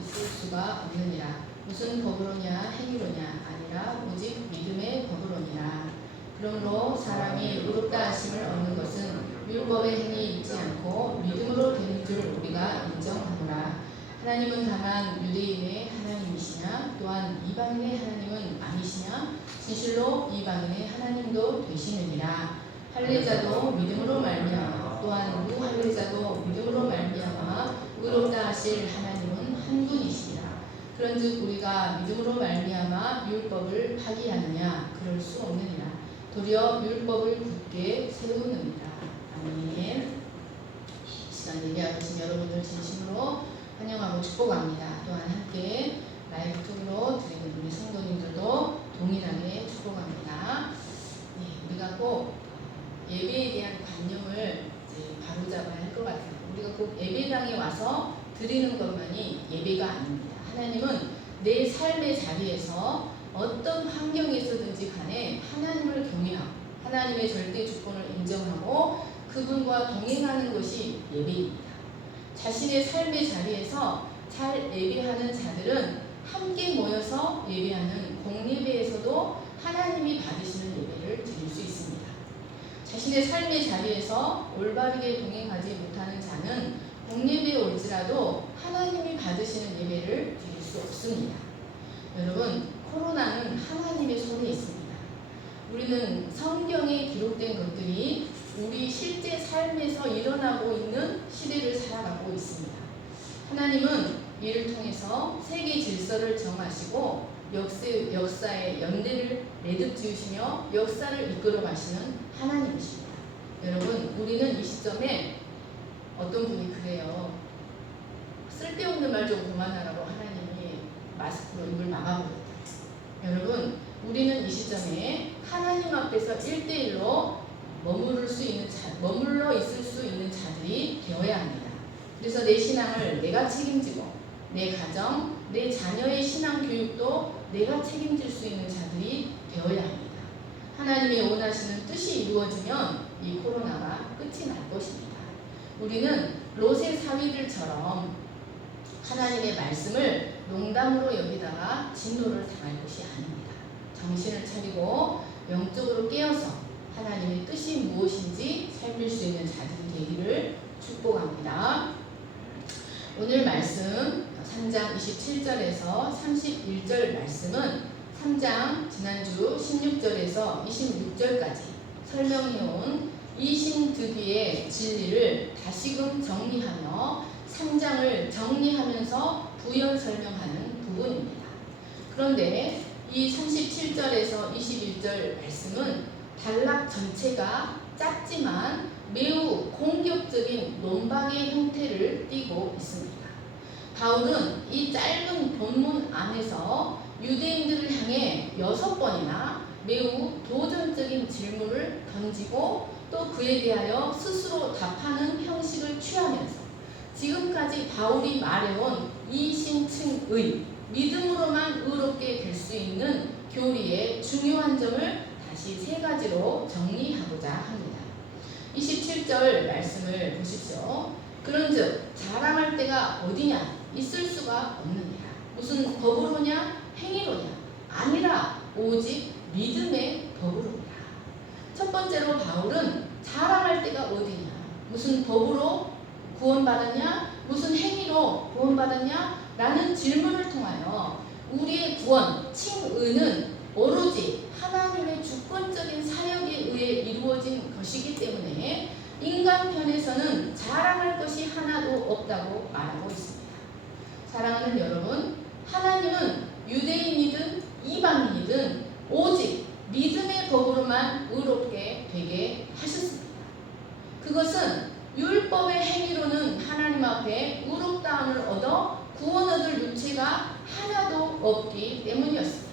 있을 수가 없느니라. 무슨 법으로냐 행위로냐 아니라 오직 믿음의 법으로니라. 그러므로 사람이 의롭다 하심을 얻는 것은 율법의 행위 있지 않고 믿음으로 되는 줄 우리가 인정하노라. 하나님은 다만 유대인의 하나님이시냐 또한 이방인의 하나님은 아니시냐 진실로 이방인의 하나님도 되시느니라. 할례자도 믿음으로 말미암아 또한 무할례자도 믿음으로 말미암아 의롭다 하실 하나님은 한 분이시니라. 그런즉 우리가 믿음으로 말미암아 율법을 파기하느냐 그럴 수 없느니라. 도리어 율법을 굳게 세우느니라. 아멘. 시간 예배하신 여러분들 진심으로 환영하고 축복합니다. 또한 함께 라이브 톡으로 드리는 우리 성도님들도 동일하게 축복합니다. 네, 우리가 꼭 예배에 대한 관념을 이제 바로잡아야 할 것 같아요. 우리가 꼭 예배당에 와서 드리는 것만이 예배가 아닙니다. 하나님은 내 삶의 자리에서 어떤 환경에서든지 간에 하나님을 경외하고 하나님의 절대 주권을 인정하고 그분과 동행하는 것이 예배입니다. 자신의 삶의 자리에서 잘 예배하는 자들은 함께 모여서 예배하는 공예배에서도 하나님이 받으시는 예배를 드릴 수 있습니다. 자신의 삶의 자리에서 올바르게 동행하지 못하는 자는 공예배에 올지라도 하나님이 받으시는 예배를 드릴 수 없습니다. 여러분, 코로나는 하나님의 손에 있습니다. 우리는 성경에 기록된 것들이 우리 실제 삶에서 일어나고 있는 시대를 살아가고 있습니다. 하나님은 이를 통해서 세계 질서를 정하시고 역사의 연대를 매듭 지으시며 역사를 이끌어 가시는 하나님이십니다. 여러분, 우리는 이 시점에 어떤 분이 그래요. 쓸데없는 말 좀 그만하라고 하나님이 마스크로 입을 막아버렸다. 여러분, 우리는 이 시점에 하나님 앞에서 1대1로 머물러 있을 수 있는 자들이 되어야 합니다. 그래서 내 신앙을 내가 책임지고 내 가정, 내 자녀의 신앙 교육도 내가 책임질 수 있는 자들이 되어야 합니다. 하나님이 원하시는 뜻이 이루어지면 이 코로나가 끝이 날 것입니다. 우리는 롯의 사위들처럼 하나님의 말씀을 농담으로 여기다가 진노를 당할 것이 아닙니다. 정신을 차리고 영적으로 깨어서 하나님의 뜻이 무엇인지 살필 수 있는 자들이 되기를 축복합니다. 오늘 말씀 3장 27절에서 31절 말씀은 3장 지난주 16절에서 26절까지 설명해온 이신득이의 진리를 다시금 정리하며 3장을 정리하면서 부연 설명하는 부분입니다. 그런데 이 37절에서 21절 말씀은 단락 전체가 짧지만 매우 공격적인 논박의 형태를 띠고 있습니다. 바울은 이 짧은 본문 안에서 유대인들을 향해 6번이나 매우 도전적인 질문을 던지고 또 그에 대하여 스스로 답하는 형식을 취하면서 지금까지 바울이 말해온 이신층의 믿음으로만 의롭게 될 수 있는 교리의 중요한 점을 다시 3가지로 정리하고자 합니다. 27절 말씀을 보십시오. 그런즉 자랑할 때가 어디냐? 있을 수가 없느니라. 무슨 법으로냐? 행위로냐? 아니라 오직 믿음의 법으로니라. 첫 번째로 바울은 자랑할 때가 어디냐? 무슨 법으로 구원받았냐? 무슨 행위로 구원받았냐? 라는 질문을 통하여 우리의 구원, 칭의는 오로지 하나님의 주권적인 사역에 의해 이루어진 것이기 때문에 인간 편에서는 자랑할 것이 하나도 없다고 말하고 있습니다. 사랑하는 여러분, 하나님은 유대인이든 이방인이든 오직 믿음의 법으로만 의롭게 되게 하셨습니다. 그것은 율법의 행위로는 하나님 앞에 의롭다함을 얻어 구원 얻을 유체가 하나도 없기 때문이었습니다.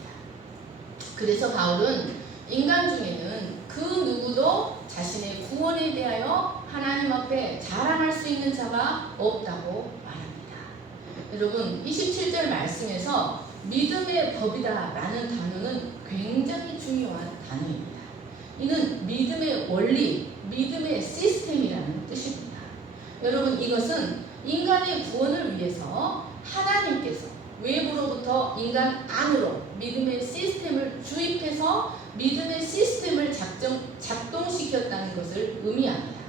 그래서 바울은 인간 중에는 그 누구도 자신의 구원에 대하여 하나님 앞에 자랑할 수 있는 자가 없다고 말합니다. 여러분, 27절 말씀에서 믿음의 법이다 라는 단어는 굉장히 중요한 단어입니다. 이는 믿음의 원리, 믿음의 시스템이라는 뜻입니다. 여러분, 이것은 인간의 구원을 위해서 하나님께서 외부로부터 인간 안으로 믿음의 시스템을 주입해서 믿음의 시스템을 작동시켰다는 것을 의미합니다.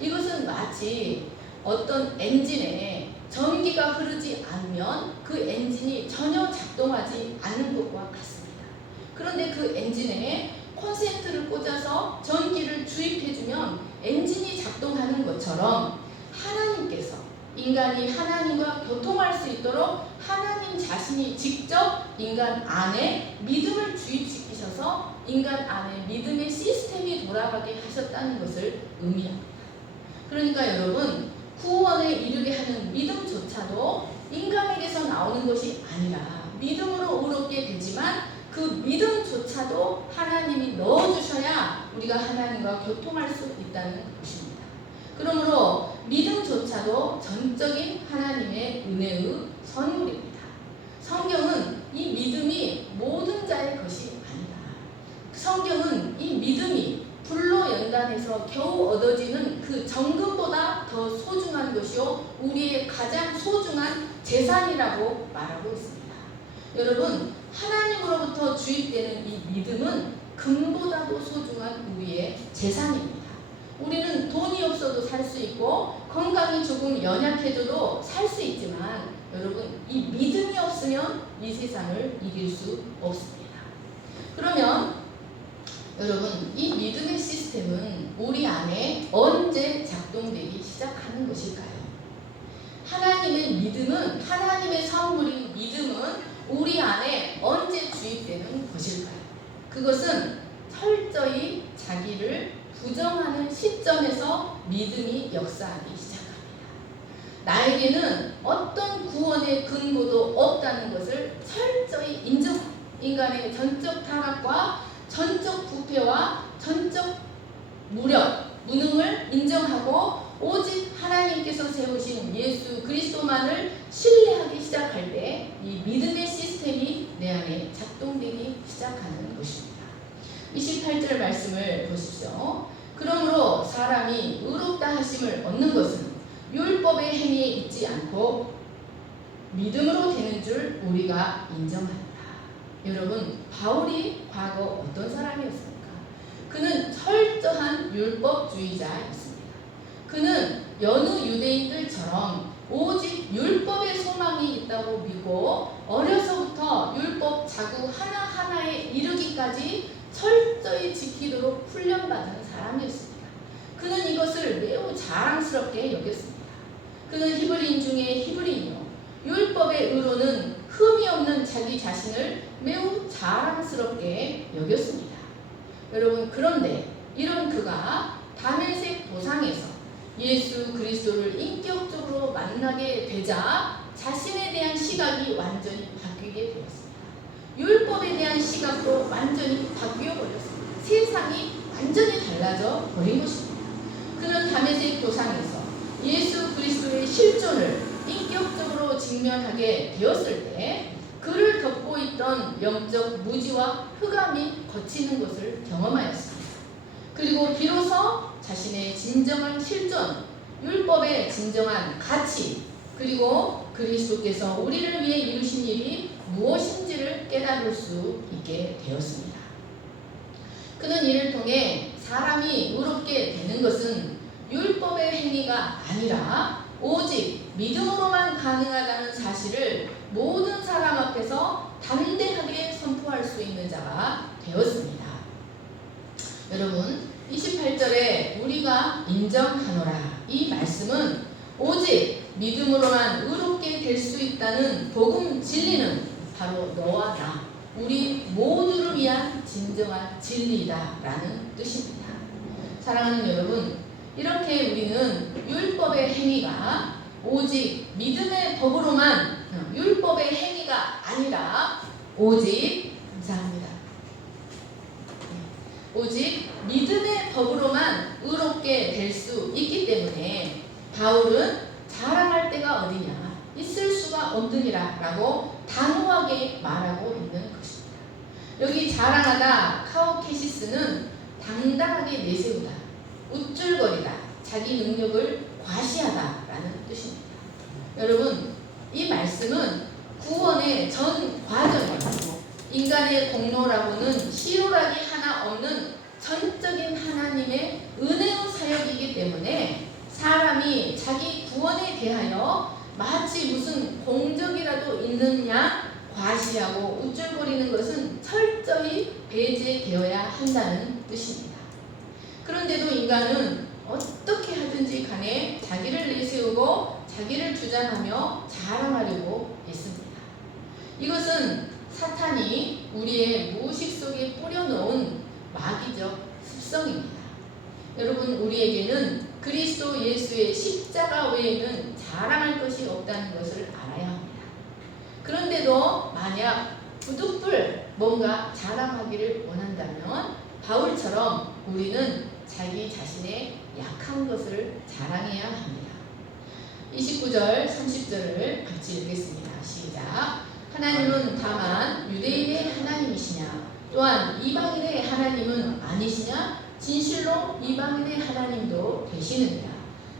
이것은 마치 어떤 엔진에 전기가 흐르지 않으면 그 엔진이 전혀 작동하지 않는 것과 같습니다. 그런데 그 엔진에 콘센트를 꽂아서 전기를 주입해주면 엔진이 작동하는 것처럼 하나님께서 인간이 하나님과 교통할 수 있도록 하나님 자신이 직접 인간 안에 믿음을 주입시키셔서 인간 안에 믿음의 시스템이 돌아가게 하셨다는 것을 의미합니다. 그러니까 여러분, 구원에 이르게 하는 믿음조차도 인간에게서 나오는 것이 아니라 믿음으로 의롭게 되지만 그 믿음조차도 하나님이 넣어주셔야 우리가 하나님과 교통할 수 있다는 것입니다. 그러므로 믿음조차도 전적인 하나님의 은혜의 선물입니다. 성경은 이 믿음이 모든 자의 것이 아니다. 성경은 이 믿음이 불로 연단해서 겨우 얻어지는 그 정금보다 더 소중한 것이요 우리의 가장 소중한 재산이라고 말하고 있습니다. 여러분, 하나님으로부터 주입되는 이 믿음은 금보다도 소중한 우리의 재산입니다. 우리는 돈이 없어도 살 수 있고 건강이 조금 연약해져도 살 수 있지만 여러분, 이 믿음이 없으면 이 세상을 이길 수 없습니다. 그러면 여러분, 이 믿음의 시스템은 우리 안에 언제 작동되기 시작하는 것일까요? 하나님의 믿음은, 하나님의 선물인 믿음은 우리 안에 언제 주입되는 것일까요? 그것은 철저히 자기를 부정하는 시점에서 믿음이 역사하기 시작합니다. 나에게는 어떤 구원의 근거도 없다는 것을 철저히 인정합니다. 인간의 전적 타락과 전적 부패와 전적 무능을 인정하고 오직 하나님께서 세우신 예수 그리스도만을 신뢰하기 시작할 때 이 믿음의 시스템이 내 안에 작동되기 시작하는 것입니다. 28절 말씀을 보십시오. 그러므로 사람이 의롭다 하심을 얻는 것은 율법의 행위에 있지 않고 믿음으로 되는 줄 우리가 인정합니다. 여러분, 바울이 과거 어떤 사람이었습니까? 그는 철저한 율법주의자였습니다. 그는 여느 유대인들처럼 오직 율법의 소망이 있다고 믿고 어려서부터 율법 자구 하나하나에 이르기까지 철저히 지키도록 훈련받은 사람이었습니다. 그는 이것을 매우 자랑스럽게 여겼습니다. 그는 히브리인 중에 히브리인이요, 율법의 의로는 흠이 없는 자기 자신을 매우 자랑스럽게 여겼습니다. 여러분, 그런데 이런 그가 다메섹 도상에서 예수 그리스도를 인격적으로 만나게 되자 자신에 대한 시각이 완전히 바뀌게 되었습니다. 율법에 대한 시각도 완전히 바뀌어 버렸습니다. 세상이 완전히 달라져 버린 것입니다. 그는 다메섹 도상에서 예수 그리스도의 실존을 인격적으로 직면하게 되었을 때 그를 덮고 있던 영적 무지와 흑암이 거치는 것을 경험하였습니다. 그리고 비로소 자신의 진정한 실존, 율법의 진정한 가치, 그리고 그리스도께서 우리를 위해 이루신 일이 무엇인지를 깨달을 수 있게 되었습니다. 그는 이를 통해 사람이 의롭게 되는 것은 율법의 행위가 아니라 오직 믿음으로만 가능하다는 사실을 모든 사람 앞에서 담대하게 선포할 수 있는 자가 되었습니다. 여러분, 28절에 우리가 인정하노라, 이 말씀은 오직 믿음으로만 의롭게 될 수 있다는 복음 진리는 바로 너와 나, 우리 모두를 위한 진정한 진리다 라는 뜻입니다. 사랑하는 여러분, 이렇게 우리는 율법의 행위가 오직 믿음의 법으로만, 율법의 행위가 아니라 오직, 감사합니다, 오직 믿음의 법으로만 의롭게 될 수 있기 때문에 바울은 자랑할 데가 어디냐, 있을 수가 없느니라 라고 단호하게 말하고 있는 것입니다. 여기 자랑하다, 카오케시스는 당당하게 내세우다, 우쭐거리다, 자기 능력을 과시하다 라는 뜻입니다. 여러분, 이 말씀은 구원의 전 과정이에요. 인간의 공로라고는 실오락이 하나 없는 전적인 하나님의 은혜의 사역이기 때문에 사람이 자기 구원에 대하여 마치 무슨 공적이라도 있는 양 과시하고 우쭐거리는 것은 철저히 배제되어야 한다는 뜻입니다. 그런데도 인간은 어떻게 하든지 간에 자기를 내세우고 자기를 주장하며 자랑하려고 했습니다. 이것은 사탄이 우리의 무의식 속에 뿌려놓은 마귀적 습성입니다. 여러분, 우리에게는 그리스도 예수의 십자가 외에는 자랑할 것이 없다는 것을 알아야 합니다. 그런데도 만약 부득불 뭔가 자랑하기를 원한다면 바울처럼 우리는 자기 자신의 약한 것을 자랑해야 합니다. 29절 30절을 같이 읽겠습니다. 시작. 하나님은 다만 유대인의 하나님이시냐? 또한 이방인의 하나님은 아니시냐? 진실로 이방인의 하나님도 되시느니라.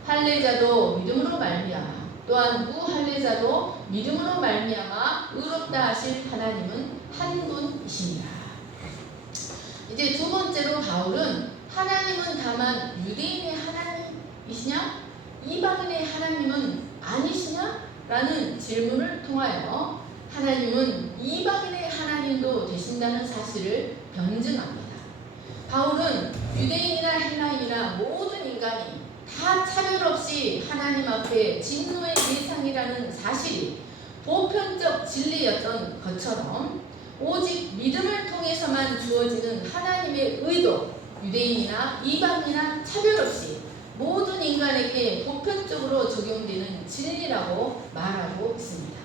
할례자도 믿음으로 말미암아 또한 무할례자도 믿음으로 말미암아 의롭다 하실 하나님은 한 분이시니라. 이제 두 번째로 바울은 하나님은 다만 유대인의 하나님이시냐? 이방인의 하나님은 아니시냐? 라는 질문을 통하여 하나님은 이방인의 하나님도 되신다는 사실을 변증합니다. 바울은 유대인이나 헬라인이나 모든 인간이 다 차별 없이 하나님 앞에 진노의 대상이라는 사실이 보편적 진리였던 것처럼 오직 믿음을 통해서만 주어지는 하나님의 의도, 유대인이나 이방인이나 차별 없이 모든 인간에게 보편적으로 적용되는 진리라고 말하고 있습니다.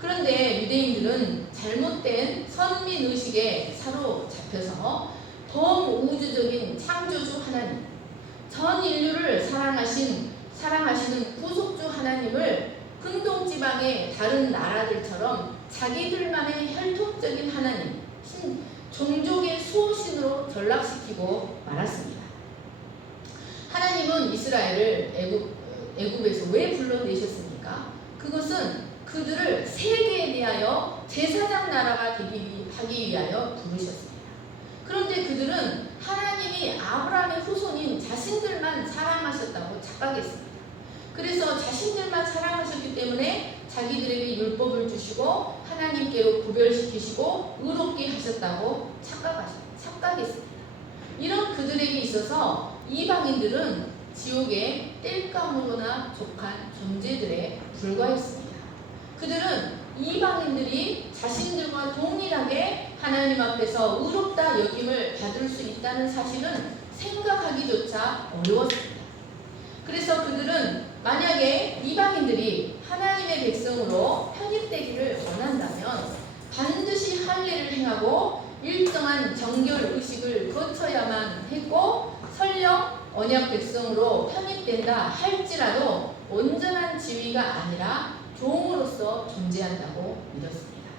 그런데 유대인들은 잘못된 선민의식에 사로잡혀서 범우주적인 창조주 하나님, 전 인류를 사랑하시는 구속주 하나님을 근동지방의 다른 나라들처럼 자기들만의 혈통적인 하나님, 종족의 수호신으로 전락시키고 말았습니다. 하나님은 이스라엘을 애굽에서 왜 불러내셨습니까? 그것은 그들을 세계에 대하여 제사장 나라가 하기 위하여 부르셨습니다. 그런데 그들은 하나님이 아브라함의 후손인 자신들만 사랑하셨다고 착각했습니다. 그래서 자신들만 사랑하셨기 때문에 자기들에게 율법을 주시고 하나님께로 구별시키시고 의롭게 하셨다고 착각했습니다. 이런 그들에게 있어서 이방인들은 지옥의 땔감으로나 족한 존재들에 불과했습니다. 그들은 이방인들이 자신들과 동일하게 하나님 앞에서 의롭다 여김을 받을 수 있다는 사실은 생각하기조차 어려웠습니다. 그래서 그들은 만약에 이방인들이 하나님의 백성으로 편입되기를 원한다면 반드시 할례를 행하고 일정한 정결 의식을 거쳐야만 했고 설령 언약 백성으로 편입된다 할지라도 온전한 지위가 아니라 종으로서 존재한다고 믿었습니다.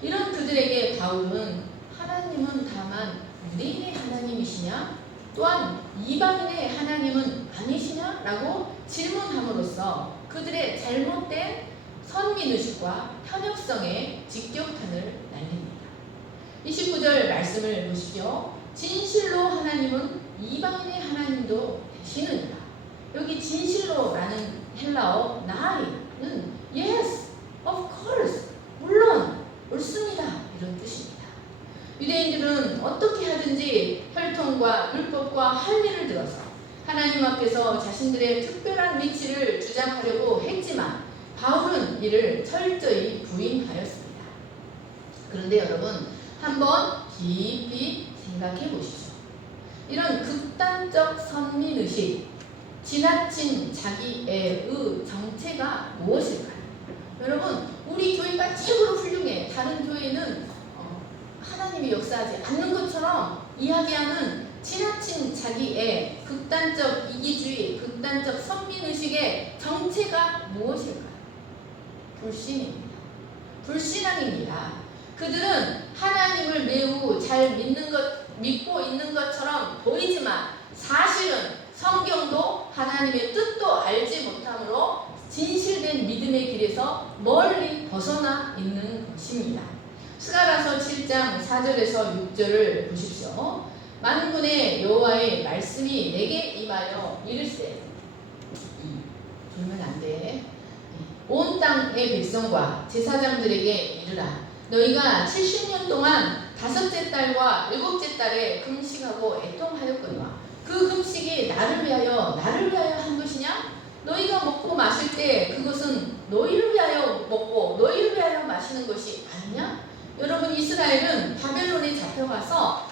이런 그들에게 바울은 하나님은 다만 유대인의 하나님이시냐? 또한 이방인의 하나님은 아니시냐? 라고 질문함으로써 그들의 잘못된 선민의식과 편협성에 직격탄을 날립니다. 29절 말씀을 보십시오. 진실로 하나님은 이방인의 하나님도 되시느니라. 여기 진실로라는 헬라어 나이는 yes, of course, 물론, 옳습니다 이런 뜻입니다. 유대인들은 어떻게 하든지 혈통과 율법과 할례를 들어서 하나님 앞에서 자신들의 특별한 위치를 주장하려고 했지만 바울은 이를 철저히 부인하였습니다. 그런데 여러분 한번 깊이 생각해 보십시오. 이런 극단적 선민의식, 지나친 자기애의 정체가 무엇일까요? 여러분, 우리 교회가 최고로 훌륭해. 다른 교회는 하나님이 역사하지 않는 것처럼 이야기하는 지나친 자기애, 극단적 이기주의, 극단적 선민의식의 정체가 무엇일까요? 불신입니다. 불신앙입니다. 그들은 하나님을 매우 잘 믿고 있는 것처럼 보이지만 사실은 성경도 하나님의 뜻도 알지 못함으로 진실된 믿음의 길에서 멀리 벗어나 있는 것입니다. 스가랴서 7장 4절에서 6절을 보십시오. 만군의 여호와의 말씀이 내게 임하여 이르시되, 졸면 안 돼. 온 땅의 백성과 제사장들에게 이르라. 너희가 70년 동안 다섯째 달과 일곱째 달에 금식하고 애통하였거니와 그 금식이 나를 위하여 한 것이냐? 너희가 먹고 마실 때 그것은 너희를 위하여 먹고 너희를 위하여 마시는 것이 아니냐? 여러분, 이스라엘은 바벨론에 잡혀가서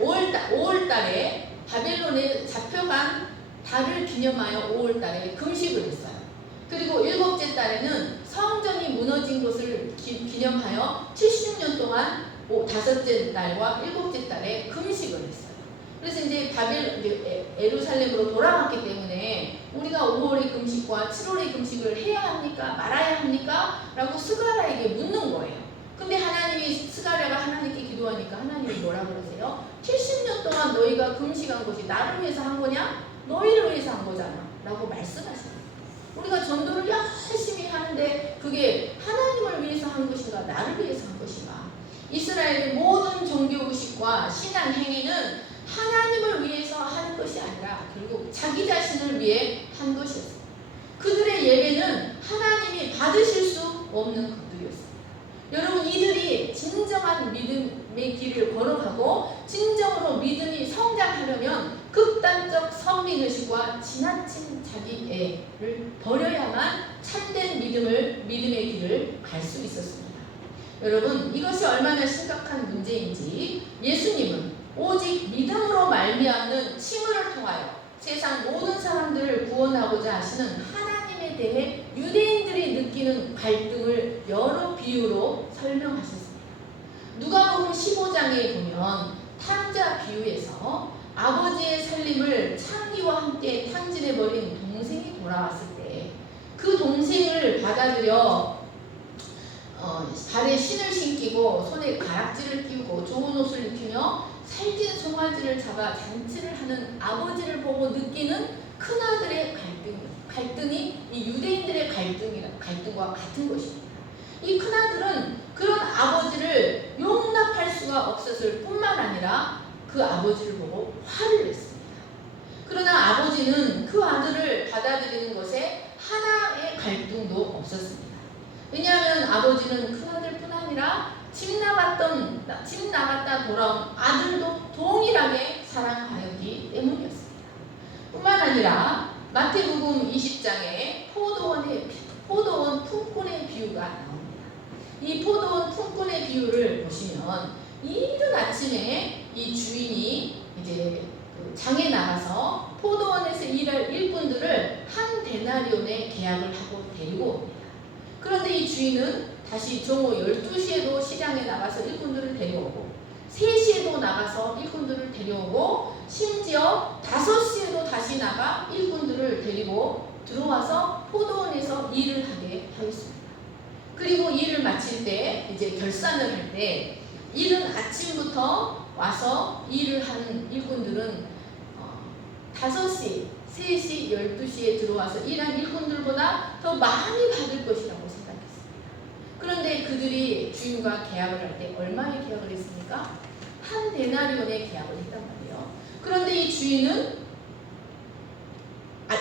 5월 달에 바벨론에 잡혀간 달을 기념하여 5월 달에 금식을 했어요. 그리고 일곱째 달에는 성전이 무너진 것을 기념하여 70년 동안 다섯째 달과 일곱째 달에 금식을 했어요. 그래서 이제 예루살렘으로 돌아갔기 때문에 우리가 5월의 금식과 7월의 금식을 해야 합니까? 말아야 합니까? 라고 스가랴에게 묻는 거예요. 근데 하나님이, 스가랴가 하나님께 기도하니까 하나님이 뭐라 그러세요? 70년 동안 너희가 금식한 것이 나를 위해서 한 거냐? 너희를 위해서 한 거잖아 라고 말씀하시는 거예요. 우리가 전도를 열심히 하는데 그게 하나님을 위해서 한 것인가, 나를 위해서 한 것인가? 이스라엘의 모든 종교의식과 신앙 행위는 하나님을 위해서 하는 것이 아니라 결국 자기 자신을 위해 한 것이었습니다. 그들의 예배는 하나님이 받으실 수 없는 것들이었습니다. 여러분, 이들이 진정한 믿음의 길을 걸어가고 진정으로 믿음이 성장하려면 극단적 선민의식과 지나친 자기애를 버려야만 참된 믿음의 길을 갈 수 있었습니다. 여러분, 이것이 얼마나 심각한 문제인지 예수님은 오직 믿음으로 말미암는 칭의를 통하여 세상 모든 사람들을 구원하고자 하시는 하나님에 대해 유대인들이 느끼는 갈등을 여러 비유로 설명하셨습니다. 누가복음 15장에 보면 탕자 비유에서 아버지의 살림을 창기와 함께 탕진해버린 동생이 돌아왔을 때 그 동생을 받아들여 발에 신을 신기고 손에 가락지를 끼우고 좋은 옷을 입히며 살찐 송아지를 잡아 잔치를 하는 아버지를 보고 느끼는 큰아들의 갈등이 이 유대인들의 갈등과 같은 것입니다. 이 큰아들은 그런 아버지를 용납할 수가 없었을 뿐만 아니라 그 아버지를 보고 화를 냈습니다. 그러나 아버지는 그 아들을 받아들이는 것에 하나의 갈등도 없었습니다. 왜냐하면 아버지는 큰아들뿐 아니라 집 나갔다 돌아온 아들도 동일하게 사랑하였기 때문이었습니다. 뿐만 아니라 마태복음 20장에 포도원 품꾼의 비유가 나옵니다. 이 포도원 품꾼의 비유를 보시면 이른 아침에 이 주인이 이제 장에 나가서 포도원에서 일할 일꾼들을 한 데나리온에 계약을 하고 데리고 옵니다. 그런데 이 주인은 다시 정오 12시에도 시장에 나가서 일꾼들을 데려오고 3시에도 나가서 일꾼들을 데려오고 심지어 5시에도 다시 나가 일꾼들을 데리고 들어와서 포도원에서 일을 하게 하였습니다. 그리고 일을 마칠 때 이제 결산을 할 때 이른 아침부터 와서 일을 하는 일꾼들은 5시, 3시, 12시에 들어와서 일한 일꾼들보다 더 많이 받을 것이라고 생각했습니다. 그런데 그들이 주인과 계약을 할 때 얼마의 계약을 했습니까? 한 데나리온의 계약을 했단 말이에요. 그런데 이 주인은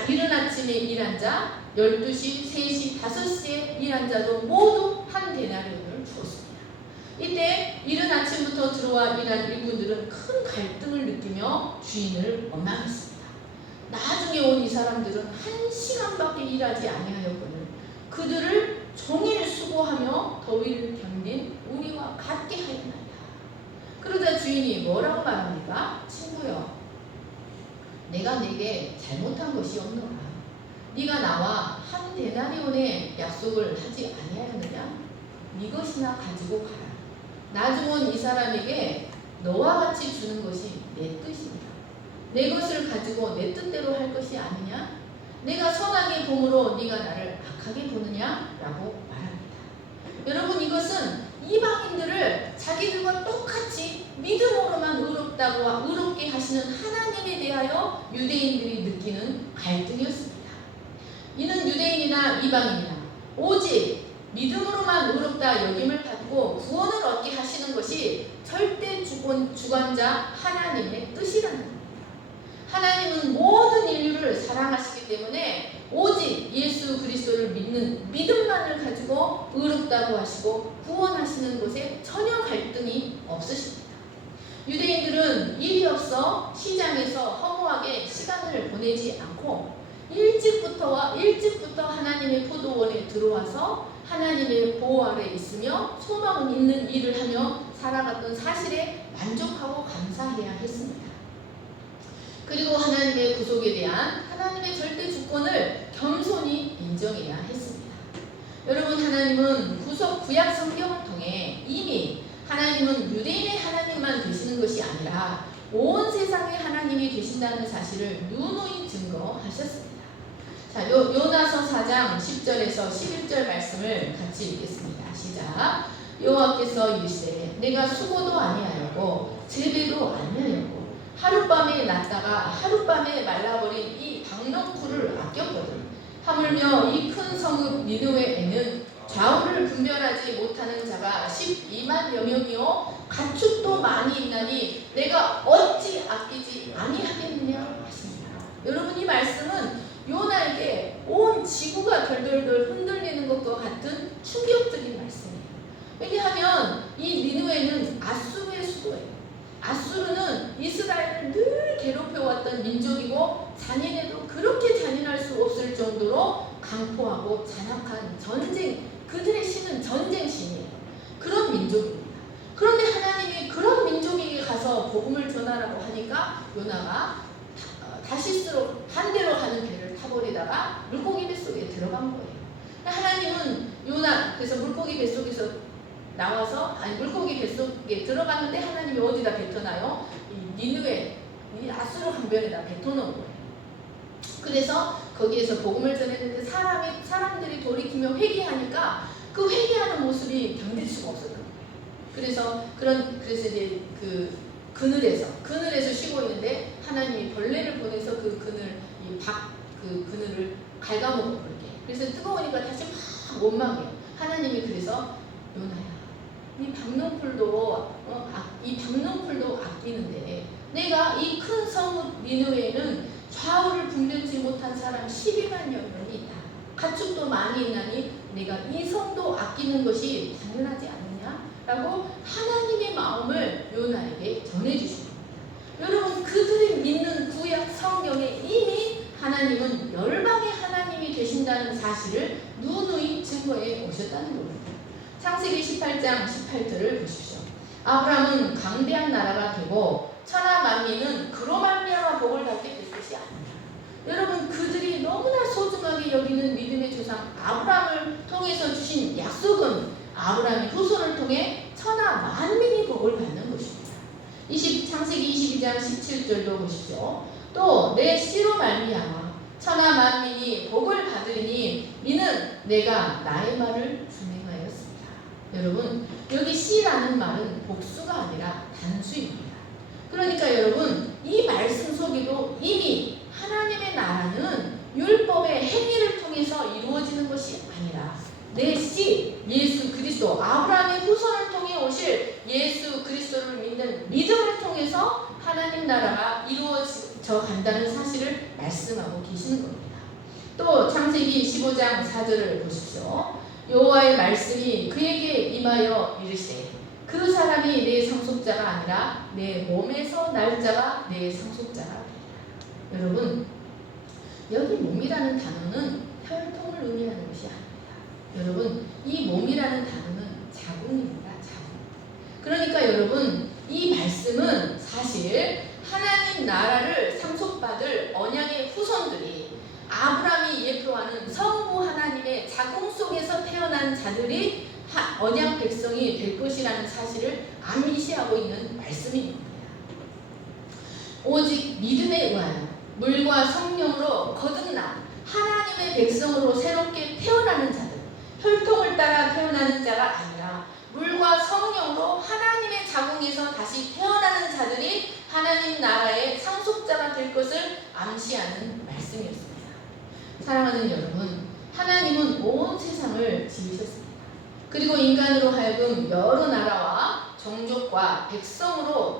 이른 아침에 일한 자, 12시, 3시, 5시에 일한 자도 모두 한 데나리온을 주었습니다. 이때 이른 아침부터 들어와 일한 일꾼들은 큰 갈등을 느끼며 주인을 원망했습니다. 나중에 온 이 사람들은 1시간밖에 일하지 아니하였거늘 그들을 종일 수고하며 더위를 견딘 우리와 같게 하였나이다. 그러자 주인이 뭐라고 말합니까? 친구여, 내가 네게 잘못한 것이 없노라. 네가 나와 한 데나리온의 약속을 하지 아니하였느냐? 네 것이나 가지고 가라. 나중 온 이 사람에게 너와 같이 주는 것이 내 뜻이다. 내 것을 가지고 내 뜻대로 할 것이 아니냐? 내가 선하게 봄으로 네가 나를 악하게 보느냐? 라고 말합니다. 여러분, 이것은 이방인들을 자기들과 똑같이 믿음으로만 의롭게 하시는 하나님에 대하여 유대인들이 느끼는 갈등이었습니다. 이는 유대인이나 이방인이나 오직 믿음으로만 의롭다 여김을 받고 구원을 얻게 하시는 것이 절대 주관자 하나님의 뜻이라는 겁니다. 하나님은 모든 인류를 사랑하시기 때문에 오직 예수 그리스도를 믿는 믿음만을 가지고 의롭다고 하시고 구원하시는 것에 전혀 갈등이 없으십니다. 유대인들은 일이 없어 시장에서 허무하게 시간을 보내지 않고 일찍부터 하나님의 포도원에 들어와서 하나님의 보호 아래 있으며 소망 있는 일을 하며 살아갔던 사실에 만족하고 감사해야 했습니다. 그리고 하나님의 구속에 대한 하나님의 절대 주권을 겸손히 인정해야 했습니다. 여러분, 하나님은 구약 성경을 통해 이미 하나님은 유대인의 하나님만 되시는 것이 아니라 온 세상의 하나님이 되신다는 사실을 누누이 증거하셨습니다. 자, 요나서 4장 10절에서 11절 말씀을 같이 읽겠습니다. 시작. 여호와께서 이르시되 내가 수고도 아니하였고 재배도 아니하였고 하룻밤에 났다가 하룻밤에 말라버린 이 박농풀을 아꼈거든. 하물며 이 큰 성읍 니느웨에는 좌우를 분별하지 못하는 자가 12만여 명이요 가축도 많이 있나니 내가 어찌 아끼지 아니하겠느냐 하십니다. 여러분, 이 말씀은 요나에게 온 지구가 덜덜덜 흔들리는 것과 같은 충격적인 말씀이에요. 왜냐하면 이 니느웨는 아수르의 수도예요. 아수르는 이스라엘을 늘 괴롭혀왔던 민족이고 잔인해도 그렇게 잔인할 수 없을 정도로 강포하고 잔악한 전쟁, 그들의 신은 전쟁 신이에요. 그런 민족입니다. 그런데 하나님이 그런 민족에게 가서 복음을 전하라고 하니까 요나가 다시스로 반대로 가는 배를 타버리다가 물고기 뱃속에 들어간 거예요. 하나님은 요나, 그래서 물고기 뱃속에서 나와서, 물고기 뱃속에 들어갔는데 하나님이 어디다 뱉어놔요? 이 니느웨, 이 아수르 강변에다 뱉어놓은 거예요. 그래서 거기에서 복음을 전했는데 사람들이 돌이키며 회개하니까 그 회개하는 모습이 견딜 수가 없었던 거예요. 그래서 이제 그늘에서 쉬고 있는데 하나님이 벌레를 보내서 그 그늘을 갉아먹어 버리게. 그래서 뜨거우니까 다시 막 원망해요. 하나님이 그래서 요나야, 이 박농풀도 아끼는데 내가 이 큰 성읍 니느웨에는 좌우를 분별치 못한 사람 12만여 명이 있다. 가축도 많이 있나니 내가 이 성도 아끼는 것이 당연하지 않느냐? 라고 하나님의 마음을 요나에게 전해주십니다. 여러분, 그들이 믿는 구약 성경에 이미 하나님은 열방의 하나님이 되신다는 사실을 누누이 증거해 오셨다는 겁니다. 창세기 18장 18절을 보십시오. 아브라함은 강대한 나라가 되고 천하 만민은 그로 말미암아 복을 받게 될 것이 아니라. 여러분, 그들이 너무나 소중하게 여기는 믿음의 조상 아브라함을 통해서 주신 약속은 아브라함의 후손을 통해 천하 만민이 복을 받는 것입니다. 창세기 22장 17절도 보십시오. 또 내 씨로 말미암아 천하 만민이 복을 받으리니 이는 내가 나의 말을 준행하였습니다. 여러분, 여기 씨라는 말은 복수가 아니라 단수입니다. 그러니까 여러분, 이 말씀 속에도 이미 하나님의 나라는 율법의 행위를 통해서 이루어지는 것이 아니라 내 씨 예수 그리스도, 아브라함의 후손을 통해 오실 예수 그리스도를 믿는 믿음을 통해서 하나님 나라가 이루어져 간다는 사실을 말씀하고 계시는 겁니다. 또 창세기 25장 4절을 보십시오. 여호와의 말씀이 그에게 임하여 이르시되 그 사람이 내 상속자가 아니라 내 몸에서 날 자가 내 상속자라. 여러분, 여기 몸이라는 단어는 혈통을 의미하는 것이 아닙니다. 여러분, 이 몸이라는 단어는 자궁입니다. 자궁. 그러니까 여러분, 이 말씀은 사실 하나님 나라를 상속받을 언약의 후손들이 아브라함이 예표하는 성부 하나님의 자궁 속에서 태어난 자들이 언약 백성이 될 것이라는 사실을 암시하고 있는 말씀입니다. 오직 믿음에 의하여 물과 성령으로 거듭난 하나님의 백성으로 새롭게 태어나는 자들, 혈통을 따라 태어나는 자가 아니라 물과 성령으로 하나님의 자궁에서 다시 태어나는 자들이 하나님 나라의 상속자가 될 것을 암시하는 말씀이었습니다. 사랑하는 여러분, 하나님은 온 세상을 지으셨습니다. 그리고 인간으로 하여금 여러 나라와 종족과 백성으로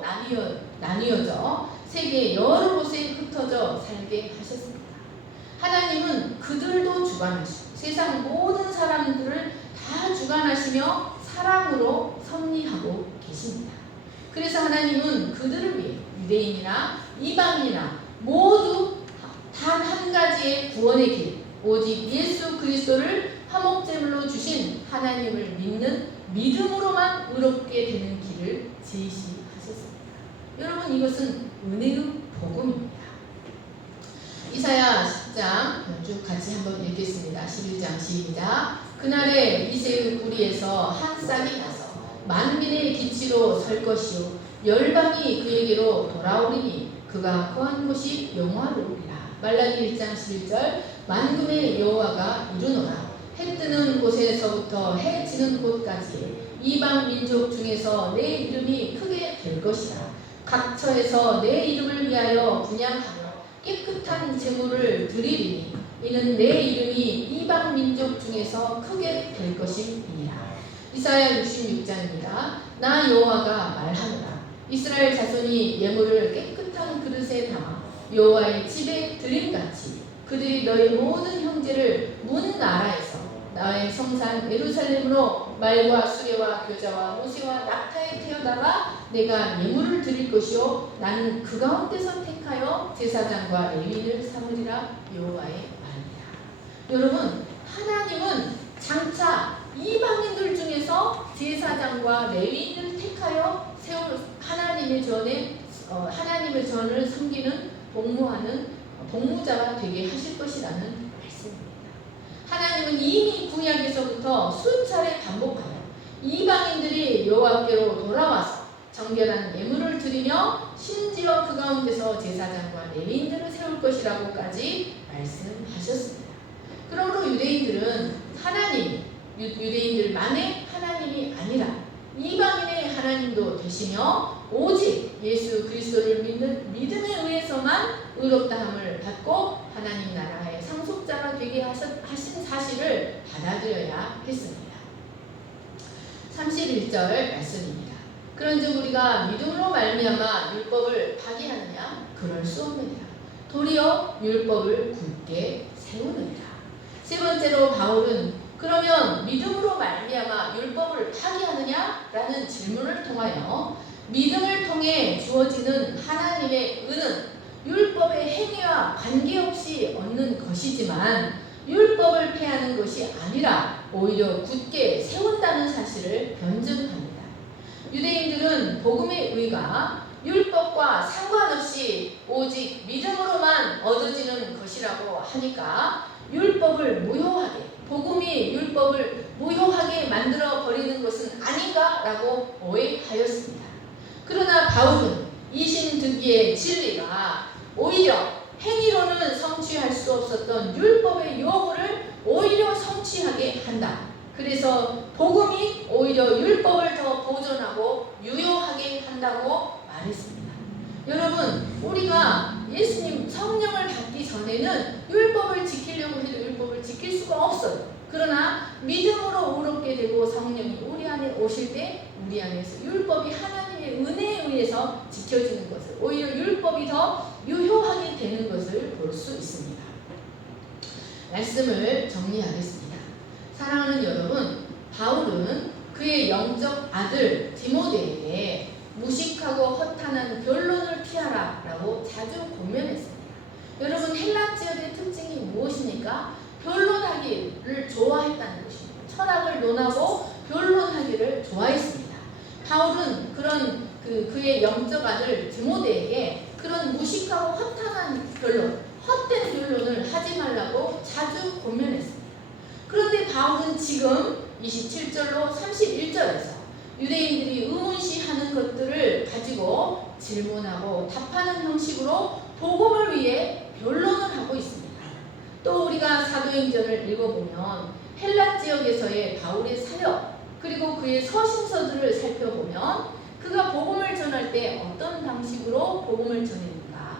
나뉘어져 세계 여러 곳에 흩어져 살게 하셨습니다. 하나님은 그들도 주관하시고 세상 모든 사람들을 다 주관하시며 사랑으로 섭리하고 계십니다. 그래서 하나님은 그들을 위해 유대인이나 이방인이나 모두 단 한 가지의 구원의 길, 오직 예수 그리스도를 화목제물로 주신 하나님을 믿는 믿음으로만 의롭게 되는 길을 제시하셨습니다. 여러분, 이것은 은혜의 복음입니다. 이사야 10장 쭉 같이 한번 읽겠습니다. 11장 시작. 그날에 이새의 뿌리에서 한 싹이 나서 만민의 기치로 설 것이요 열방이 그에게로 돌아오리니 그가 거한 곳이 영화로우리라. 말라기 1장 11절. 만군의 여호와가 이르노라. 해 뜨는 곳에서부터 해 지는 곳까지 이방 민족 중에서 내 이름이 크게 될 것이라. 각처에서 내 이름을 위하여 분향하며 깨끗한 제물을 드리리니 이는 내 이름이 이방 민족 중에서 크게 될 것임이니라. 이사야 66장입니다. 나 여호와가 말하노라. 이스라엘 자손이 예물을 깨끗한 그릇에 담아 여호와의 집에 드림같이 그들이 너희 모든 형제를 문 나라에서 나의 성산 예루살렘으로 말과 수레와 교자와 모세와 낙타에 태워다가 내가 예물을 드릴 것이요 나는 그 가운데서 택하여 제사장과 레위인을 삼으리라. 여호와의 말이라. 여러분, 하나님은 장차 이방인들 중에서 제사장과 레위인을 택하여 세울 하나님의 전을 섬기는 복무하는 복무자가 되게 하실 것이라는 말씀입니다. 하나님은 이미 구약에서부터 수차례 반복하여 이방인들이 여호와께로 돌아와서 정결한 예물을 드리며 심지어 그 가운데서 제사장과 레위인들을 세울 것이라고까지 말씀하셨습니다. 그러므로 유대인들만의 하나님이 아니라 이방인의 하나님도 되시며 오직 예수 그리스도를 믿는 믿음에 의해서만 의롭다함을 받고 하나님 나라의 상속자가 되게 하신 사실을 받아들여야 했습니다. 31절 말씀입니다. 그런즉 우리가 믿음으로 말미암아 율법을 파기하느냐? 그럴 수 없느니라. 도리어 율법을 굳게 세우느니라. 세 번째로 바울은 그러면 믿음으로 말미암아 율법을 파기하느냐? 라는 질문을 통하여 믿음을 통해 주어지는 하나님의 은은 율법의 행위와 관계없이 얻는 것이지만 율법을 폐하는 것이 아니라 오히려 굳게 세운다는 사실을 변증합니다. 유대인들은 복음의 의가 율법과 상관없이 오직 믿음으로만 얻어지는 것이라고 하니까 율법을 무효하게, 복음이 율법을 무효하게 만들어 버리는 것은 아닌가라고 오해하였습니다. 그러나 바울은 이신득이의 진리가 오히려 행위로는 성취할 수 없었던 율법의 요구를 오히려 성취하게 한다. 그래서 복음이 오히려 율법을 더 보존하고 유효하게 한다고 말했습니다. 여러분, 우리가 예수님 성령을 받기 전에는 율법을 지키려고 해도 율법을 지킬 수가 없어요. 그러나 믿음으로 의롭게 되고 성령이 우리 안에 오실 때 우리 안에서 율법이 하나님의 은혜에 의해서 지켜지는 것을, 오히려 율법이 더 유효하게 되는 것을 볼 수 있습니다. 말씀을 정리하겠습니다. 사랑하는 여러분, 바울은 그의 영적 아들 디모데에게 무식하고 허탄한 변론을 피하라 라고 자주 권면했습니다. 여러분, 헬라 지역의 특징이 무엇입니까? 변론하기를 좋아했다는 것입니다. 철학을 논하고 변론하기를 좋아했습니다. 바울은 그런 그의 영적 아들 디모데에게 그런 무식하고 허탄한 변론, 헛된 변론을 하지 말라고 자주 권면했습니다. 그런데 바울은 지금 27절로 31절에서 유대인들이 의문시하는 것들을 가지고 질문하고 답하는 형식으로 복음을 위해 변론을 하고 있습니다. 또 우리가 사도행전을 읽어보면 헬라 지역에서의 바울의 사역 그리고 그의 서신서들을 살펴보면 그가 복음을 전할 때 어떤 방식으로 복음을 전했는가?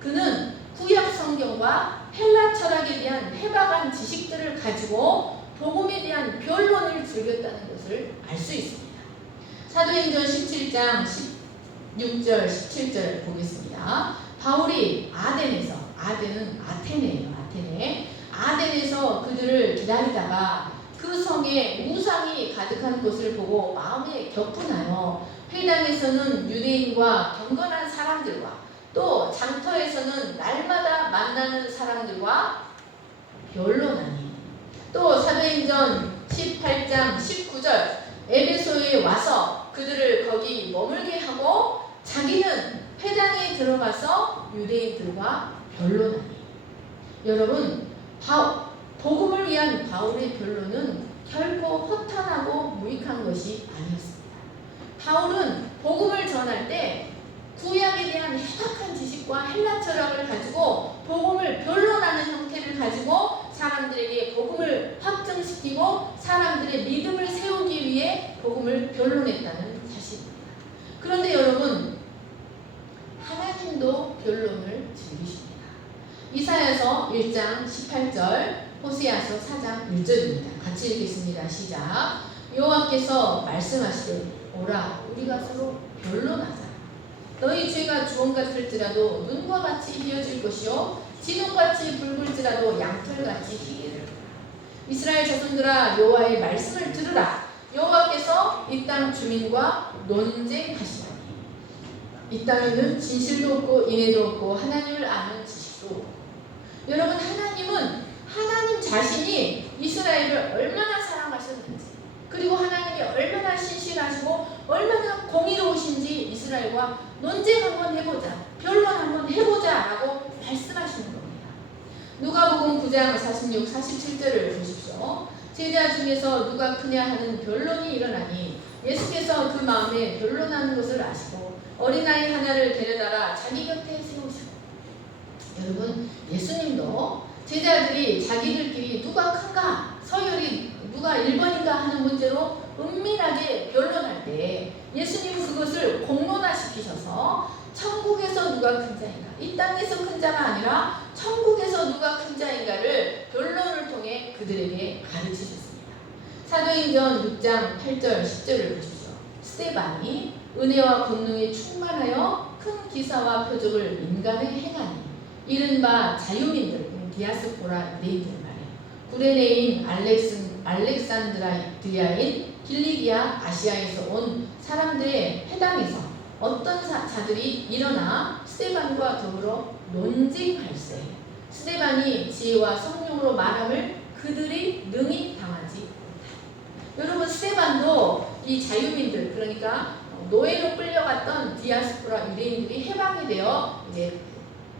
그는 구약 성경과 헬라 철학에 대한 해박한 지식들을 가지고 복음에 대한 변론을 즐겼다는 것을 알 수 있습니다. 사도행전 17장 16절 17절 보겠습니다. 바울이 아덴은 아테네예요. 아덴에서 그들을 기다리다가 그 성에 우상이 가득한 것을 보고 마음에 격분하여 회당에서는 유대인과 경건한 사람들과 또 장터에서는 날마다 만나는 사람들과 변론하니, 또 사도행전 18장 19절 에베소에 와서 그들을 거기 머물게 하고 자기는 회당에 들어가서 유대인들과 변론하니. 여러분, 복음을 위한 바울의 변론은 결코 허탄하고 무익한 것이 아니었습니다. 바울은 복음을 전할 때 구약에 대한 해박한 지식과 헬라 철학을 가지고 복음을 변론하는 형태를 가지고 사람들에게 복음을 확증시키고 사람들의 믿음을 세우기 위해 복음을 변론했다는 사실입니다. 그런데 여러분, 하나님도 변론을 즐기십니다. 이사야서 1장 18절, 호세아서 4장 1절입니다. 같이 읽겠습니다. 시작. 여호와께서 말씀하시되 오라 우리가 서로 변론하자. 너희 죄가 주홍 같을지라도 눈과 같이 희어질 것이요 진홍같이 붉을지라도 양털같이 희게될 거라. 이스라엘 자손들아 여호와의 말씀을 들으라. 여호와께서 이 땅 주민과 논쟁하시나니. 이 땅에는 진실도 없고 인애도 없고 하나님을 아는 지식도 없고. 여러분, 하나님 자신이 이스라엘을 얼마나 사랑하셨는지, 그리고 하나님이 얼마나 신실하시고 얼마나 공의로우신지 이스라엘과 논쟁 한번 해보자, 변론 한번 해보자 라고 말씀하시는 겁니다. 누가복음 9장 46, 47절을 보십시오. 제자 중에서 누가 크냐 하는 변론이 일어나니 예수께서 그 마음에 변론하는 것을 아시고 어린아이 하나를 데려다가 자기 곁에 세우시고. 여러분, 예수님도 제자들이 자기들끼리 누가 큰가, 서열이 누가 1번인가 하는 문제로 은밀하게 변론할 때 예수님은 그것을 공론화시키셔서 천국에서 누가 큰 자인가, 이 땅에서 큰 자가 아니라 천국에서 누가 큰 자인가를 변론을 통해 그들에게 가르치셨습니다. 사도행전 6장 8절 10절을 보십시오. 스데반이 은혜와 권능에 충만하여 큰 기사와 표적을 민간에 행하니 이른바 자유민들, 디아스포라 유대인들 말이에요. 구레네인 알렉산드리아인 길리기아 아시아에서 온 사람들의 회당에서 어떤 자들이 일어나 스데반과 더불어 논쟁할세. 스데반이 지혜와 성령으로 말함을 그들이 능히 당하지 못하니. 여러분, 스데반도 이 자유민들, 그러니까 노예로 끌려갔던 디아스포라 유대인들이 해방이 되어 이제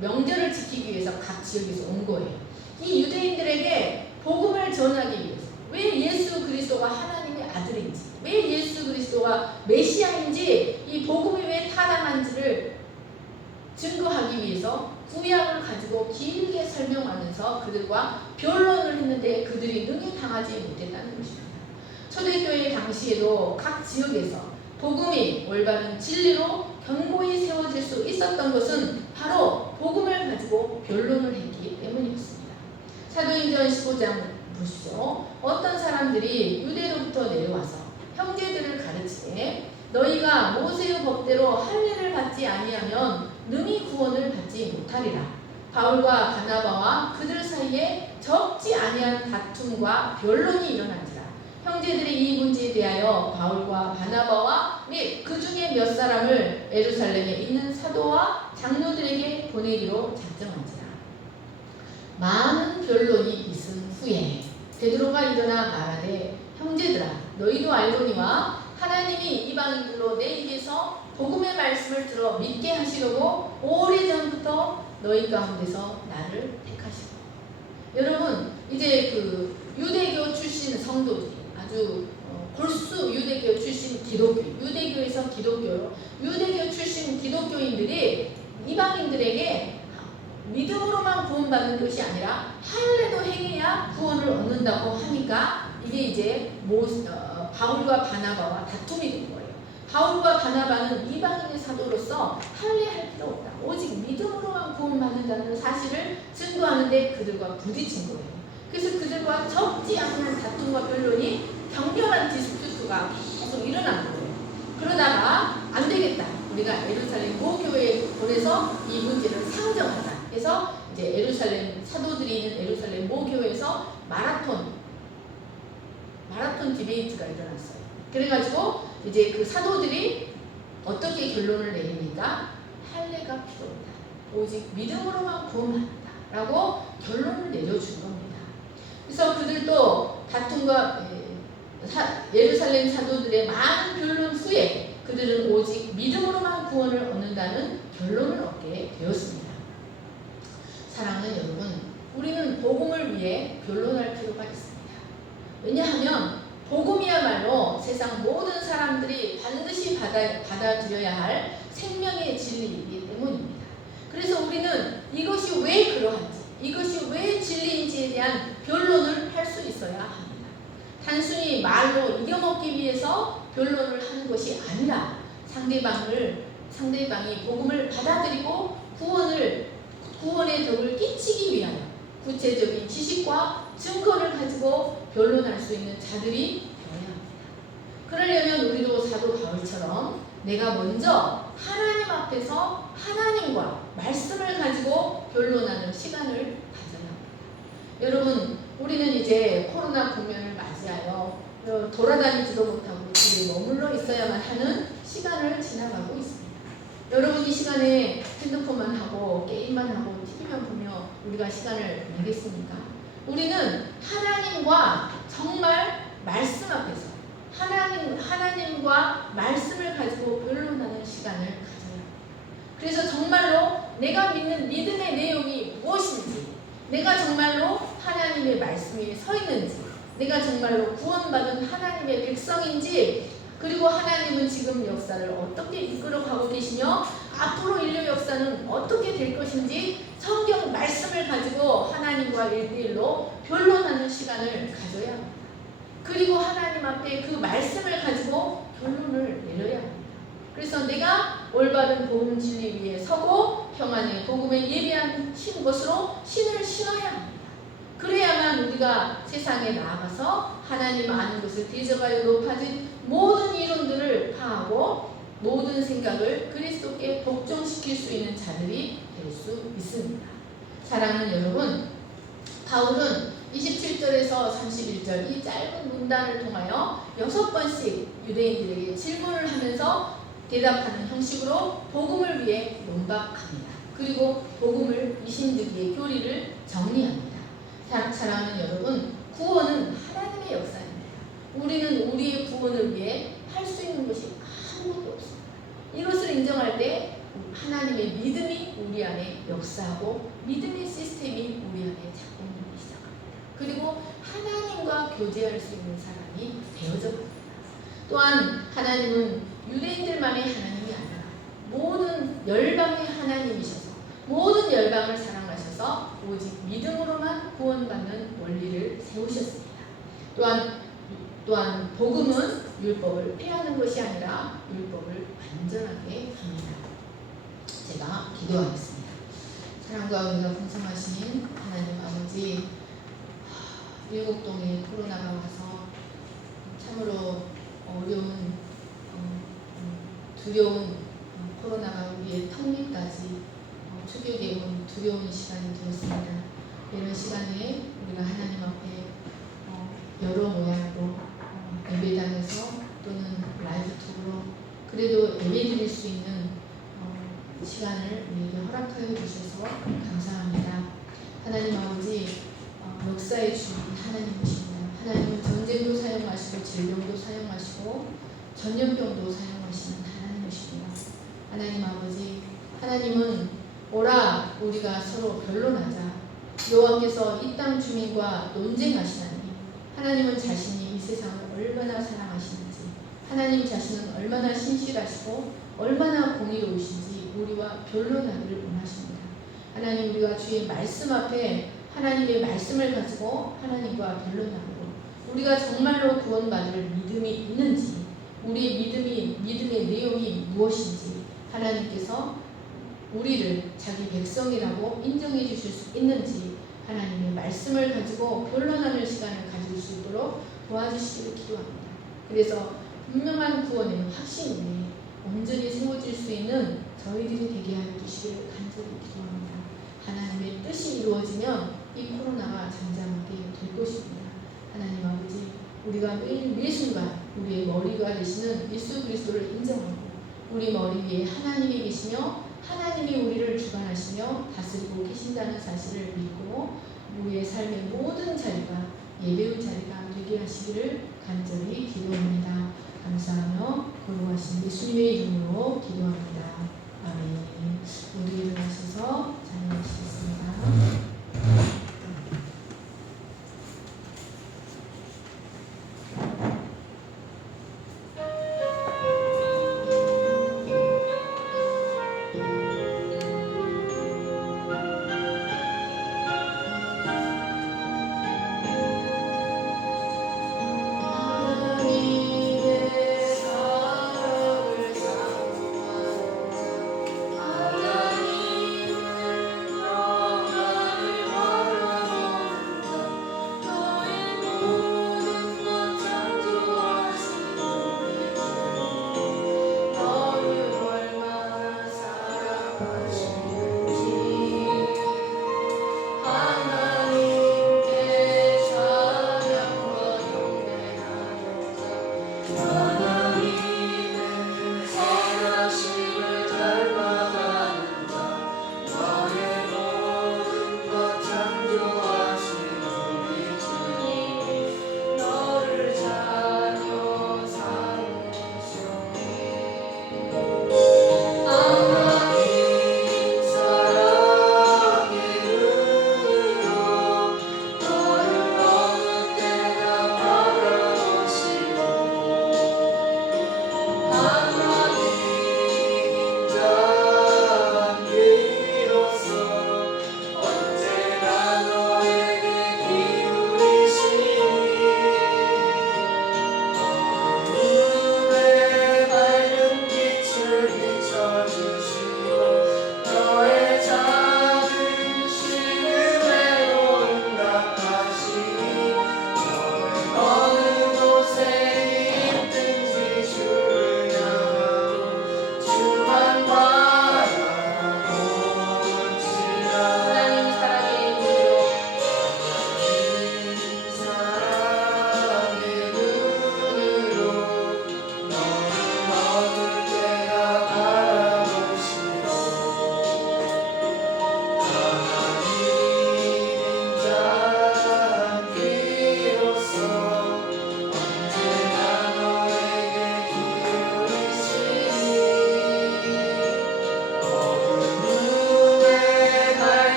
명절을 지키기 위해서 각 지역에서 온 거예요. 이 유대인들에게 복음을 전하기 위해서, 왜 예수 그리스도가 하나님의 아들인지, 왜 예수 그리스도가 메시아인지, 이 복음이 왜 타당한지를 증거하기 위해서 구약을 가지고 길게 설명하면서 그들과 변론을 했는데 그들이 능히 당하지 못했다는 것입니다. 초대교회 당시에도 각 지역에서 복음이 올바른 진리로 견고히 세워질 수 있었던 것은 바로 복음을 가지고 변론을 했기 때문이었습니다. 사도행전 15장 보십시오. 어떤 사람들이 유대로부터 내려와서 형제들을 가르치되 너희가 모세의 법대로 할례를 받지 아니하면 능히 구원을 받지 못하리라. 바울과 바나바와 그들 사이에 적지 아니한 다툼과 변론이 일어난지라. 형제들이 이 문제에 대하여 바울과 바나바와 및 그 중에 몇 사람을 예루살렘에 있는 사도와 장로들에게 보내기로 작정한지라. 많은 변론이 있은 후에 베드로가 일어나 말하되 형제들아 너희도 알거니와 하나님이 이방인들로 내 입에서 복음의 말씀을 들어 믿게 하시려고 오래전부터 너희 가운데서 나를 택하시고. 여러분, 이제 그 유대교 출신 성도들이 아주 골수 유대교 출신 기독교, 유대교에서 기독교로 유대교 출신 기독교인들이 이방인들에게 믿음으로만 구원받는 것이 아니라 할례도 행해야 구원을 얻는다고 하니까 이게 이제 바울과 바나바와 다툼이 된 거예요. 바울과 바나바는 이방인의 사도로서 할례할 필요 없다. 오직 믿음으로만 구원받는다는 사실을 증거하는데 그들과 부딪힌 거예요. 그래서 그들과 적지 않은 다툼과 변론이 격렬한 디스퓨트가 계속 일어난 거예요. 그러다가 안 되겠다. 우리가 예루살렘 모교회에 보내서 이 문제를 상정하자. 그래서 이제 예루살렘 사도들이 있는 예루살렘 모교회에서 마라톤 디베이트가 일어났어요. 그래가지고 이제 그 사도들이 어떻게 결론을 내립니까? 할례가 필요 없다. 오직 믿음으로만 구원받는다. 라고 결론을 내려준 겁니다. 그래서 그들도 다툼과 예루살렘 사도들의 많은 변론 후에 그들은 오직 믿음으로만 구원을 얻는다는 결론을 얻게 되었습니다. 사랑하는 여러분, 우리는 복음을 위해 변론할 필요가 있습니다. 왜냐하면 복음이야말로 세상 모든 사람들이 반드시 받아들여야 할 생명의 진리이기 때문입니다. 그래서 우리는 이것이 왜 그러한지, 이것이 왜 진리인지에 대한 변론을 할 수 있어야 합니다. 단순히 말로 이겨먹기 위해서 변론을 하는 것이 아니라 상대방이 복음을 받아들이고 구원의 덕을 끼치기 위하여 구체적인 지식과 증거를 가지고 변론할 수 있는 자들이 되어야 합니다. 그러려면 우리도 사도 바울처럼 내가 먼저 하나님 앞에서 하나님과 말씀을 가지고 변론하는 시간을 가져야 합니다. 여러분, 우리는 이제 코로나 국면을 맞이하여 돌아다니지도 못하고 집에 머물러 있어야만 하는 시간을 지나가고 있습니다. 여러분, 이 시간에 핸드폰만 하고 게임만 하고 TV만 보며 우리가 시간을 보내겠습니까? 우리는 하나님과 정말 말씀 앞에서 하나님과 말씀을 가지고 변론하는 시간을 가져야 합니다. 그래서 정말로 내가 믿는 믿음의 내용이 무엇인지, 내가 정말로 하나님의 말씀에 서 있는지, 내가 정말로 구원받은 하나님의 백성인지, 그리고 하나님은 지금 역사를 어떻게 이끌어가고 계시며 앞으로 인류 역사는 어떻게 될 것인지 성경 말씀을 가지고 하나님과 1대1로 변론하는 시간을 가져야 합니다. 그리고 하나님 앞에 그 말씀을 가지고 결론을 내려야 합니다. 그래서 내가 올바른 복음 진리 위에 서고 평안의 복음에 예비한 것으로 신을 신어야 합니다. 그래야만 우리가 세상에 나아가서 하나님 아는 것을 대적하여 높아진 모든 이론들을 파하고 모든 생각을 그리스도께 복종시킬 수 있는 자들이 될 수 있습니다. 사랑하는 여러분, 바울은 27절에서 31절 이 짧은 문단을 통하여 6번씩 유대인들에게 질문을 하면서 대답하는 형식으로 복음을 위해 논박합니다. 그리고 복음을 이신득이의 교리를 정리합니다. 사랑하는 여러분, 구원은 하나님의 역사입니다. 우리는 우리의 구원을 위해 할 수 있는 것이 아무것도 없습니다. 이것을 인정할 때 하나님의 믿음이 우리 안에 역사하고 믿음의 시스템이 우리 안에 작동되기 시작합니다. 그리고 하나님과 교제할 수 있는 사람이 되어져 갑니다. 또한 하나님은 유대인들만의 하나님이 아니라 모든 열방의 하나님이셔서 모든 열방을 사랑하셔서 오직 믿음으로만 구원받는 원리를 세우셨습니다. 또한 복음은 율법을 폐하는 것이 아니라 율법을 완전하게 합니다. 제가 기도하겠습니다. 사랑과 은혜가 풍성하신 하나님 아버지, 일곡동에 코로나가 와서 참으로 어려운 두려운 코로나가 우리의 턱밑까지 추격해 온 두려운 시간이 되었습니다. 이런 시간에 우리가 하나님 앞에 여러 모양으로 예배당에서 또는 라이브톡으로 그래도 예배드릴 수 있는 시간을 우리에게 허락하여 주셔서 감사합니다. 하나님 아버지, 역사의 주인 하나님이십니다. 하나님은 전쟁도 사용하시고 질병도 사용하시고 전염병도 사용하시는 하나님이십니다. 하나님 아버지, 하나님은 오라 우리가 서로 변론하자. 여호와께서 이 땅 주민과 논쟁하시나니 하나님은 자신이 이 세상을 얼마나 사랑하시는지, 하나님 자신은 얼마나 신실하시고 얼마나 공의로우신지 우리와 변론하기를 원하십니다. 하나님, 우리가 주의 말씀 앞에 하나님의 말씀을 가지고 하나님과 변론하고 우리가 정말로 구원받을 믿음이 있는지, 우리의 믿음의 내용이 무엇인지 하나님께서 우리를 자기 백성이라고 인정해 주실 수 있는지 하나님의 말씀을 가지고 변론하는 시간을 가질 수 있도록 도와주시기를 기도합니다. 그래서 분명한 구원의 확신이 온전히 세워질 수 있는 저희들이 되게 하여 주시기를 간절히 기도합니다. 하나님의 뜻이 이루어지면 이 코로나가 잠잠하게 될 것입니다. 하나님 아버지, 우리가 매 순간 우리의 머리가 되시는 예수 그리스도를 인정하고 우리 머리 위에 하나님이 계시며 하나님이 우리를 주관하시며 다스리고 계신다는 사실을 믿고 우리의 삶의 모든 자리가 예배의 자리가 되게 하시기를 간절히 기도합니다. 감사하며 거룩하신 예수님의 이름으로 기도합니다. 아멘. 모두 일어나셔서 찬양하시겠습니다.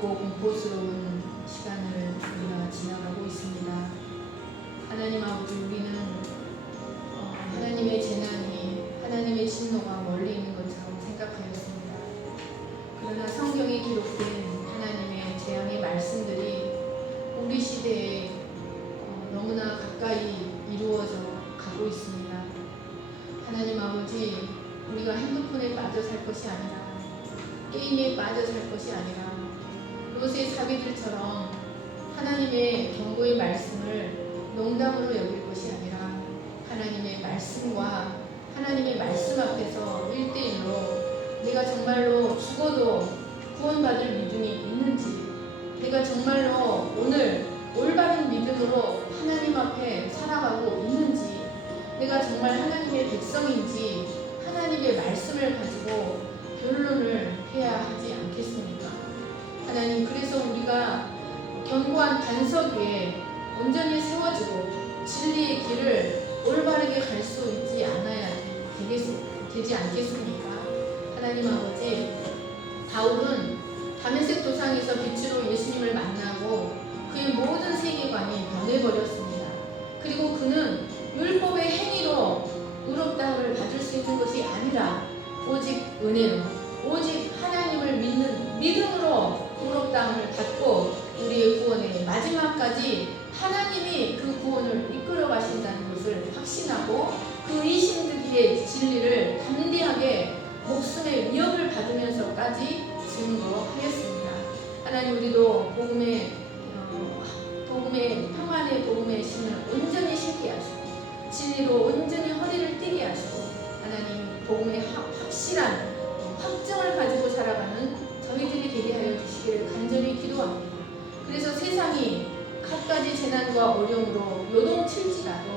공포스러운 시간을 우리가 지나가고 있습니다. 하나님 아버지, 우리는 하나님의 재난이, 하나님의 진노가 멀리 있는 것처럼 생각하였습니다. 그러나 성경에 기록된 하나님의 재앙의 말씀들이 우리 시대에 너무나 가까이 이루어져 가고 있습니다. 하나님 아버지, 우리가 핸드폰에 빠져 살 것이 아니라, 게임에 빠져 살 것이 아니라, 롯의 사비들처럼 하나님의 경고의 말씀을 농담으로 여길 것이 아니라 하나님의 말씀과 하나님의 말씀 앞에서 1대1로 내가 정말로 죽어도 구원받을 믿음이 있는지, 내가 정말로 오늘 올바른 믿음으로 하나님 앞에 살아가고 있는지, 내가 정말 하나님의 백성인지 하나님의 말씀을 가지고 변론을 해야 하지 않겠습니까? 하나님, 그래서 우리가 견고한 반석 위에 온전히 세워지고 않겠습니까? 하나님 아버지, 바울은 다메섹 도상에서 빛으로 예수님을 만나고 그의 모든 세계관이 변해버렸습니다. 그리고 그는 율법의 행위로 의롭다함을 받을 수 있는 것이 아니라 오직 은혜로, 오직 하나님을 믿는 믿음으로 의롭다함을 받고 우리의 구원의 마지막까지 하나님이 그 구원을 이끌어 가신다는 것을 확신하고 그 의심들의 진리를 담대하게 목숨의 위협을 받으면서까지 증거하였습니다. 하나님, 우리도 복음의 평안의 복음의 신을 온전히 신게 하시고 진리로 온전히 허리를 띠게 하시고 하나님 복음의 확실한 확증을 가지고 살아가는 저희들이 되게 하여 주시기를 간절히 기도합니다. 그래서 세상이 갖가지 재난과 어려움으로 요동칠지라도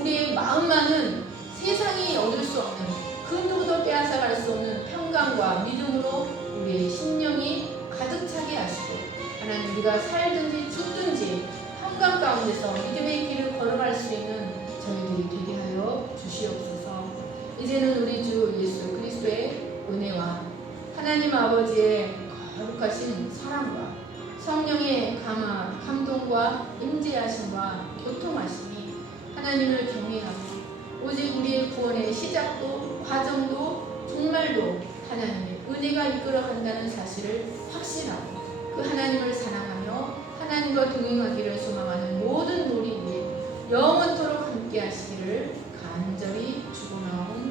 우리의 마음만은 세상이 얻을 수 없는 그 누구도 빼앗아갈 수 없는 평강과 믿음으로 우리의 심령이 가득 차게 하시고 하나님, 우리가 살든지 죽든지 평강 가운데서 믿음의 길을 걸어갈 수 있는 저희들이 되게 하여 주시옵소서. 이제는 우리 주 예수 그리스도의 은혜와 하나님 아버지의 거룩하신 사랑과 성령의 감동과 임재하심과 교통하심이 하나님을 경외하고 오직 우리의 구원의 시작도 과정도 정말로 하나님의 은혜가 이끌어간다는 사실을 확신하고 그 하나님을 사랑하며 하나님과 동행하기를 소망하는 모든 우리 위에 영원토록 함께 하시기를 간절히 축원하옵나이다.